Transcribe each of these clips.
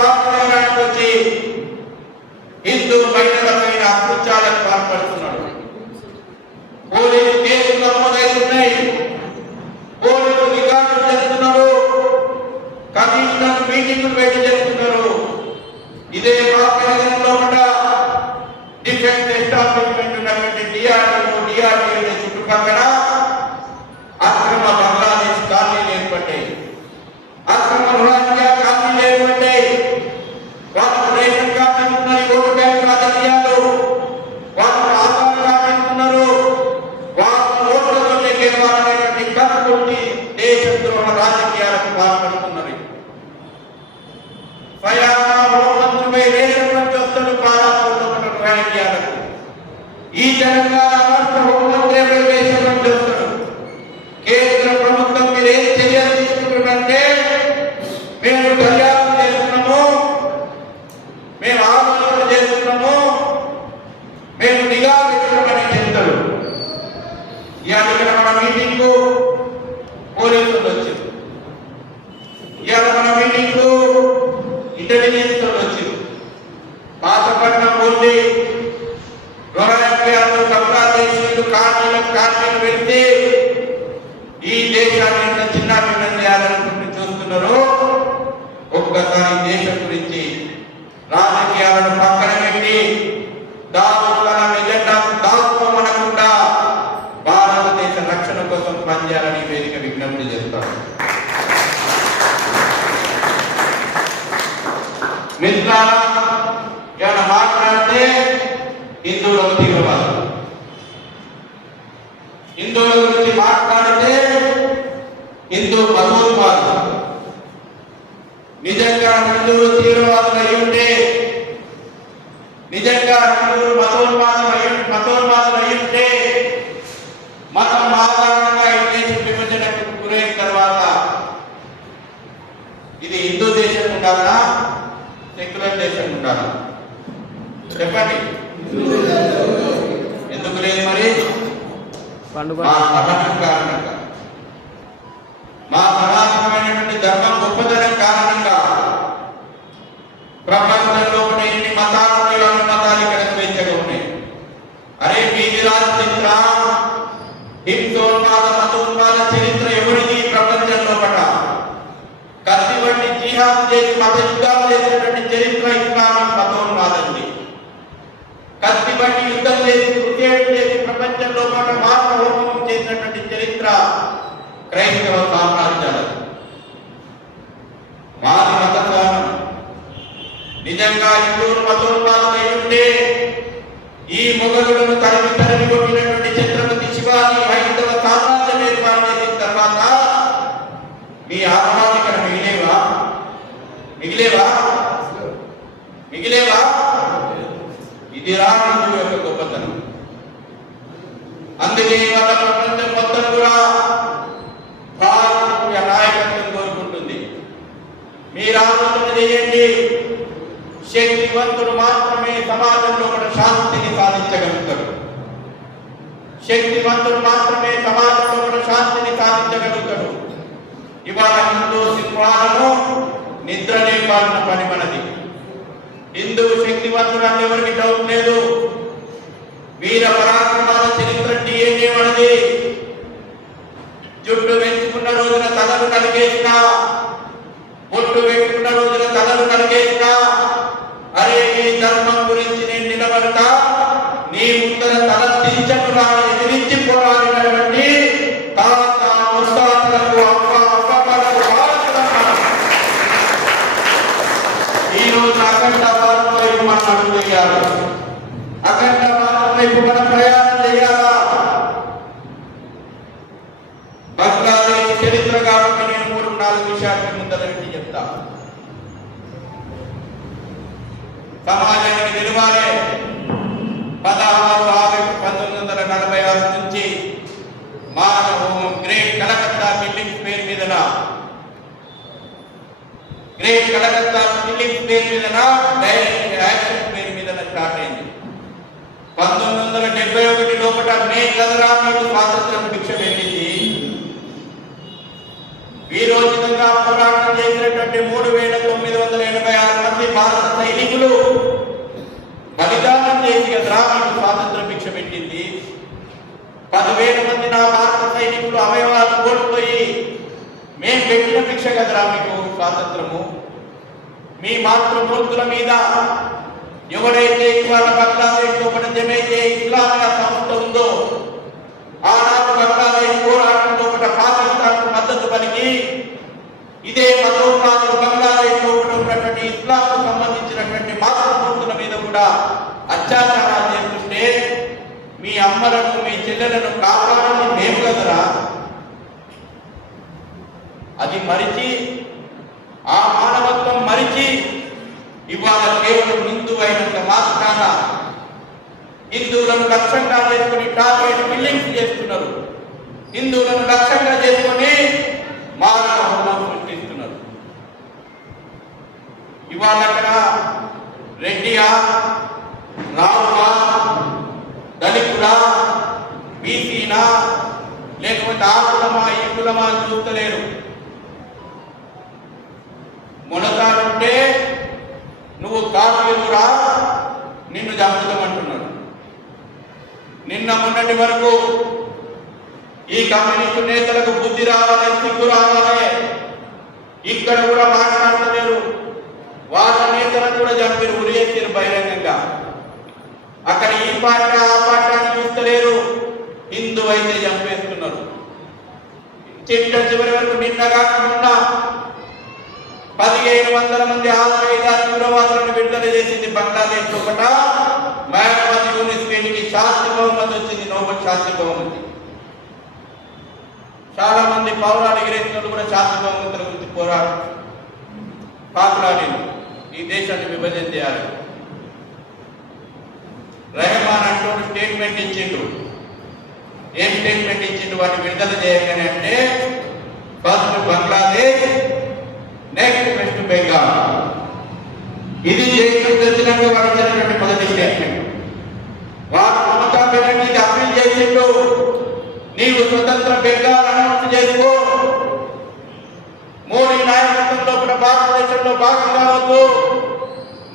పాల్గొనడానికి వచ్చి హిందూ మహిళల పైన అకృత్యాలకు పాల్పడుతున్నాడు. పోలీసు కేసులు నమోదవుతున్నాయి. పోలీసు రికార్డులు చేస్తున్నారు కమిషనర్ మీటింగులు పెట్టి చేస్తున్నారు ఇదే వాక్యనగరంలో ఉన్న డిఫెన్స్ ఎస్టాబ్లిష్మెంట్ ఉన్నటువంటి డిఆర్డీఓ డిఆర్డీఓ ఇంటెలిజెన్స్ వచ్చింది పాత పాతపట్నం పోతే కారణాలకు కార్మికులకు పెడితే ఈ దేశాన్ని చిన్న భిన్నం చేయాలనుకుంటూ చూస్తున్నారు ఒక్కసారి దేశం గురించి రాజకీయాలను హిందూ మతోన్మాదం నిజంగా హిందువులు తీవ్రవాదులు అయి ఉంటే నిజంగా హిందువులు మతోన్మాదం అయి మతోన్మాదం అయి ఉంటే మతం ఈ దేశం విభజనకు గురైన తర్వాత ఇది హిందూ దేశం ఉండాలనా సెక్యులర్ దేశం ఉండాలా చెప్పండి. ఎందుకు లేదు మరి? పండుగ. కారణంగా మా సనాతనమైనటువంటి ధర్మం గొప్పదనం కారణంగా ప్రపంచంలో ఉన్న ఎన్ని మతాలు ఉన్నాయో అన్ని మతాలు ఇక్కడ స్వేచ్ఛగా ఉన్నాయి అరే బీది రాజు చరిత్ర హింసోన్మాద మతోన్మాద చరిత్ర ఎవరిది ఈ ప్రపంచంలో పట కత్తి వంటి జిహాద్ చేసి మత యుద్ధాలు చేసినటువంటి చరిత్ర ఇస్లామిక్ మతోన్మాదంది కత్తి బట్టి యుద్ధం చేసి కృత్యాలు చేసి ప్రపంచంలో పాటు మానవ హోమం చేసినటువంటి చరిత్ర క్రైస్తవ సామ్రాజ్యాలు మాది మత సహనం నిజంగా హిందువులు మతోన్మాదమై ఉంటే ఈ మొఘలులను తరిమి తరిమి కొట్టినటువంటి ఛత్రపతి శివాజీ హైందవ సామ్రాజ్యం ఏర్పాటు చేసిన తర్వాత మీ ఆత్మాలు ఇక్కడ మిగిలేవా? మిగిలేవా? మిగిలేవా? ఇది రా హిందువు యొక్క గొప్పతనం. అందుకే వాళ్ళ ప్రపంచం మొత్తం కూడా భారతీయ నాయకత్వం కోరుకుంటుంది. మీరు ఆలోచన చేయండి. శక్తివంతుడు మాత్రమే సమాజంలో కూడా శాంతిని సాధించగలుగుతాడు. శక్తివంతుడు మాత్రమే సమాజంలో కూడా శాంతిని సాధించగలుగుతాడు. ఇవాళ హిందూ సింహాలను నిద్ర లేపాల్సిన పని మనది. హిందూ శక్తివంతుడు అని ఎవరికి డౌట్ లేదు? వీర పరాక్రమాల చరిత్ర డిఎన్ఏ మనది జుట్టు ఈరోజు అఖండ భారత్ వైపు మనం అడుగు వేయాలి అఖండ భారత్ వైపు మనం ప్రయాణం చేయాలా బంగ్లాదేశ్ చరిత్ర కాబట్టి నేను మూడు నాలుగు విషయాలు ముందర పెట్టి చెప్తా సమాజానికి నిలవాలి పదహారు ఆగస్టు పంతొమ్మిది వందల నలభై ఆరు నుంచి మానవ హోమం గ్రేట్ కలకత్తా బిల్డింగ్స్ పేరు మీదన గ్రేట్ కలకత్తా బిల్డింగ్స్ పేరు మీదన? డైరెక్ట్ యాక్షన్ పేరు మీదన స్టార్ట్ అయింది. పంతొమ్మిది వందల డెబ్బై ఒకటి లోపల మే కదరా మీకు స్వాతంత్రం భిక్ష పెట్టింది వీరోచితంగా పోరాటం చేసినటువంటి మూడు వేల తొమ్మిది వందల ఎనభై ఆరు మంది భారత సైనికులు బలిదానం చేసి కదరా మీకు స్వాతంత్ర భిక్ష పెట్టింది పదివేల మంది నా భారత సైనికులు అవయవాలు కోల్పోయి మేము పెట్టిన భిక్ష కదరా మీకు స్వాతంత్రము? మీ మాతృమూర్తుల మీద ఎవడైతే ఇవాళ బంగ్లాదేశ్ లోపల జమైతే ఇస్లామియా సంస్థ ఉందో ఆనాడు బంగ్లాదేశ్ పోరాటంలో ఒకటి పాకిస్తాన్ మద్దతు పలికి ఇదే మతోన్మాదులు బంగ్లాదేశ్ లోపల ఉన్నటువంటి ఇస్లాం సంబంధించినటువంటి మాతృమూర్తుల మీద కూడా అత్యాచారాలు చేస్తుంటే మీ అమ్మలను మీ చెల్లెలను కాపాడని మేము కదరా అది మరిచి ఆ మానవత్వం మరిచి ఇవాళ కేవలం హిందూ అయినంత మాత్రాన హిందువులను లక్ష్యంగా చేసుకుని టార్గెట్ బిల్డింగ్స్ చేస్తున్నారు. హిందువులను లక్ష్యంగా చేసుకుని మానవ సృష్టిస్తున్నారు. ఇవాళ అక్కడ రెడ్డియా రావులా దళితుడా బీసీనా లేకపోతే ఆ కులమా ఈ కులమా అని చూస్తలేరు. మునగాలంటే నువ్వు కాశ్మీరురా నిన్ను చంపుతామంటున్నాడు నిన్న మొన్నటి వరకు ఈ కమ్యూనిస్టు నేతలకు బుద్ధి రావాలి సిగ్గు రావాలి. ఇక్కడ కూడా మాట్లాడలేరు వాళ్ళ నేతలను కూడా చంపారు ఉరియేసారు బహిరంగంగా. అక్కడ ఈ పాట ఆ పాట అని చూస్తలేరు. హిందూ అయితే చంపేస్తున్నారు. చిట్ట చివరి వరకు నిన్న కాకుండా పదిహేను వందల మంది ఆల్ఖైదా తీవ్రవాదులను విడుదల చేసింది బంగ్లాదేశ్ ఒకట మహమ్మద్ యూనిస్ వీటికి శాస్త్రి బహుమతి వచ్చింది నోబెల్ శాస్త్రి బహుమతి. చాలా మంది పౌరాలు ఎగిరేసిన కూడా శాస్త్రి బహుమతుల గురించి పోరాడు పాకులాడి ఈ దేశాన్ని విభజన చేయాలి. రెహమాన్ అంటూ స్టేట్మెంట్ ఇచ్చిండు. ఏం స్టేట్మెంట్ ఇచ్చిండు? వాటిని విడుదల చేయగానే అంటే first Bangladesh next West Bengal ఇది చేసిన తెచ్చినాక వాడు ఇచ్చినటువంటి మొదటి స్టేట్మెంట్ వారు మమతా బెనర్జీకి అప్పీల్ చేసిండు. నీవు స్వతంత్ర బెంగాల్ అనౌన్స్ చేసుకో. మోడీ నాయకత్వంలో కూడా భారతదేశంలో భాగం కావద్దు.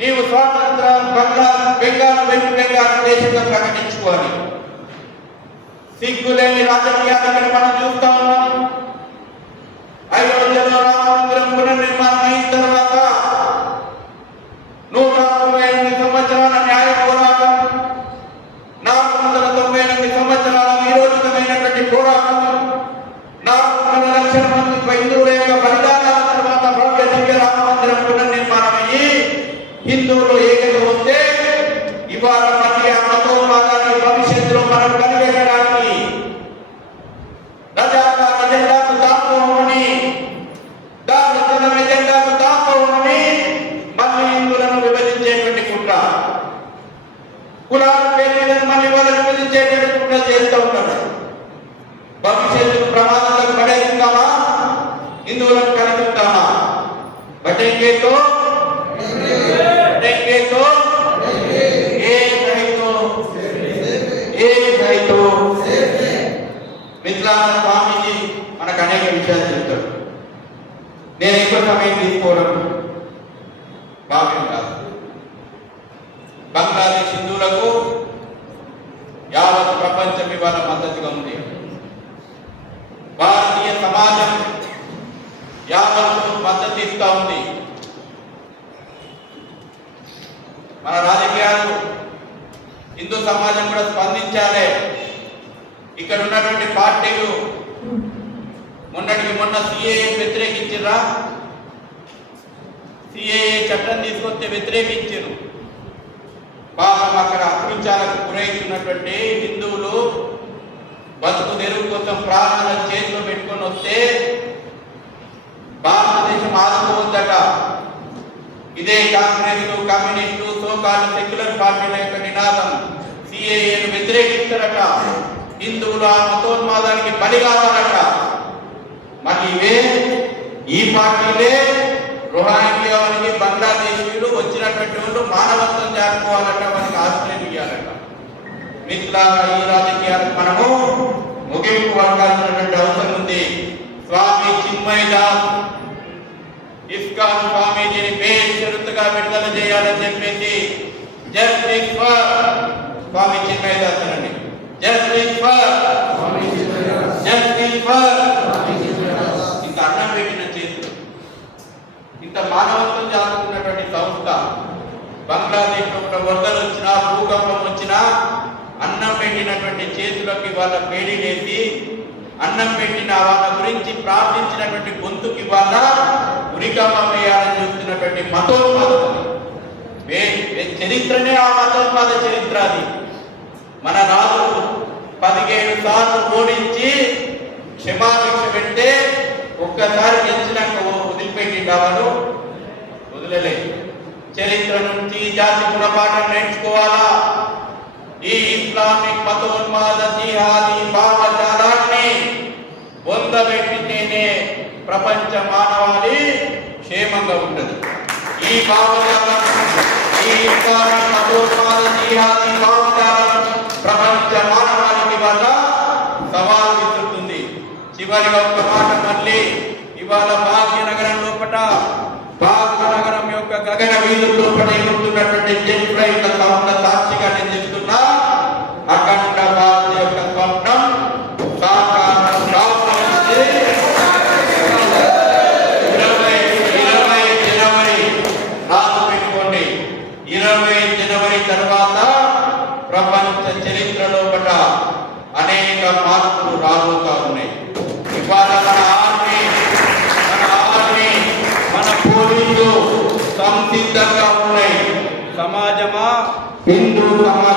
నీవు స్వాతంత్ర బంగాల్ బెంగాల్ వెస్ట్ బెంగాల్ దేశంగా ప్రకటించుకోవాలి సిగ్గులేని రాజకీయాలు ఇక్కడ మనం చూస్తా ఉన్నాం. అయోధ్యలో రామ మందిరం బటేంగేతో బటేంగేతో ఏ మనకు అనేక విషయాలు చెప్తారు నేను ఎక్కువ సమయం తీసుకోవడం భావ్యం కాదు బంగ్లాదేశ్ హిందువులకు యావత్ ప్రపంచం ఇవాళ మద్దతుగా ఉంది భారతీయ సమాజం యావత్తు మద్దతు ఇస్తా ఉంది మన రాజకీయాలు హిందూ సమాజం కూడా స్పందించాలి. ఇక్కడ ఉన్నటువంటి పార్టీలు మొన్నటికి మొన్న సిఏఏ వ్యతిరేకించిరా సిఏఏ చట్టం తీసుకొస్తే వ్యతిరేకించారు పాపం అక్కడ అకృత్యాలకు గురవుతున్నటువంటి హిందువులు బతుకు తెరువు కోసం ప్రాణాలను చేతిలో పెట్టుకొని వస్తే భారతదేశం ఆదుకోవద్దట. ఇదే కాంగ్రెస్ కమ్యూనిస్టు సోకాలు సెక్యులర్ పార్టీల యొక్క నినాదం. సిఏఏను వ్యతిరేకించరట. హిందువులు ఆ మతోన్మాదానికి బలి కావాలట మరి ఇవే ఈ పార్టీలే రోహాంగ్యానికి బంగ్లాదేశీయులు వచ్చినటువంటి వాళ్ళు మానవత్వం జారుకోవాలట మనకి ఆశ్రయం ఇవ్వాలట మిత్రులారా ఈ రాజకీయాలకు మనము ముగింపు పడకాల్సినటువంటి అవసరం ఉంది. స్వామి చిన్మయ దాస్ ఇస్కాన్ స్వామీజీని బేషరతుగా విడుదల చేయాలని చెప్పేసి జస్టిస్ ఫర్ స్వామి చిన్మయదాసనండి. జస్టిస్ ఫర్ జస్టిస్ ఫర్ ఇంత అన్నం పెట్టిన చేతులు. ఇంత మానవత్వం జాతుకున్నటువంటి సంస్థ. బంగ్లాదేశ్ ఒక వరదలు వచ్చినా భూకంపం వచ్చినా అన్నం పెట్టినటువంటి చేతులకి వాళ్ళ పేడి వేసి అన్నం పెట్టిన వాళ్ళ గురించి ప్రార్థించినటువంటి గొంతుకి వాళ్ళ ఉరికమ్మం వేయాలని చూస్తున్నటువంటి మతోన్మాదం. చరిత్రనే ఆ మతోన్మాద చరిత్ర అది. మన రాజు పదిహేడు సార్లు ఓడించి క్షమాభిక్ష పెడితే ఒక్కసారి గెలిచినాక ఓ- వదిలిపెట్టిండా వాడు. వదిలలే. చరిత్ర నుంచి జాతి గుణపాఠం నేర్చుకోవాలా? ఈ ఇస్లామిక్ మతోన్మాద జిహాదీ భావజాలాన్ని పొందబెట్టితేనే ప్రపంచ మానవాళి క్షేమంగా ఉంటుంది. ఈ భావజాలం ఈ ఇస్లామిక్ భావజాలం ప్రపంచ మానవాళికి వల్ల సవాల్ విసురుతుంది. చివరిగా ఒక మాట మళ్ళీ ఇవాళ భాగ్యనగరం లోపట భాగ్యనగరం యొక్క గగన వీధుల లోపల ఎగురుతున్నటువంటి జెట్ ఫ్లైట్ల సాక్షిగా నేను చెప్తున్నా అఖండ భారత యొక్క స్వప్నం సాకారం కావాలంటే ఇరవై ఇరవై జనవరి రాసి పెట్టుకోండి ఇరవై జనవరి తర్వాత ప్రపంచ చరిత్రలో పట అనేక మార్పులు రాబోతా ఉన్నాయి. ఇవాళ మన ఆర్మీ మన ఆర్మీ మన పోలీసులు సంసిద్ధంగా ఉన్నాయి. సమాజమా? హిందూ సమాజమా?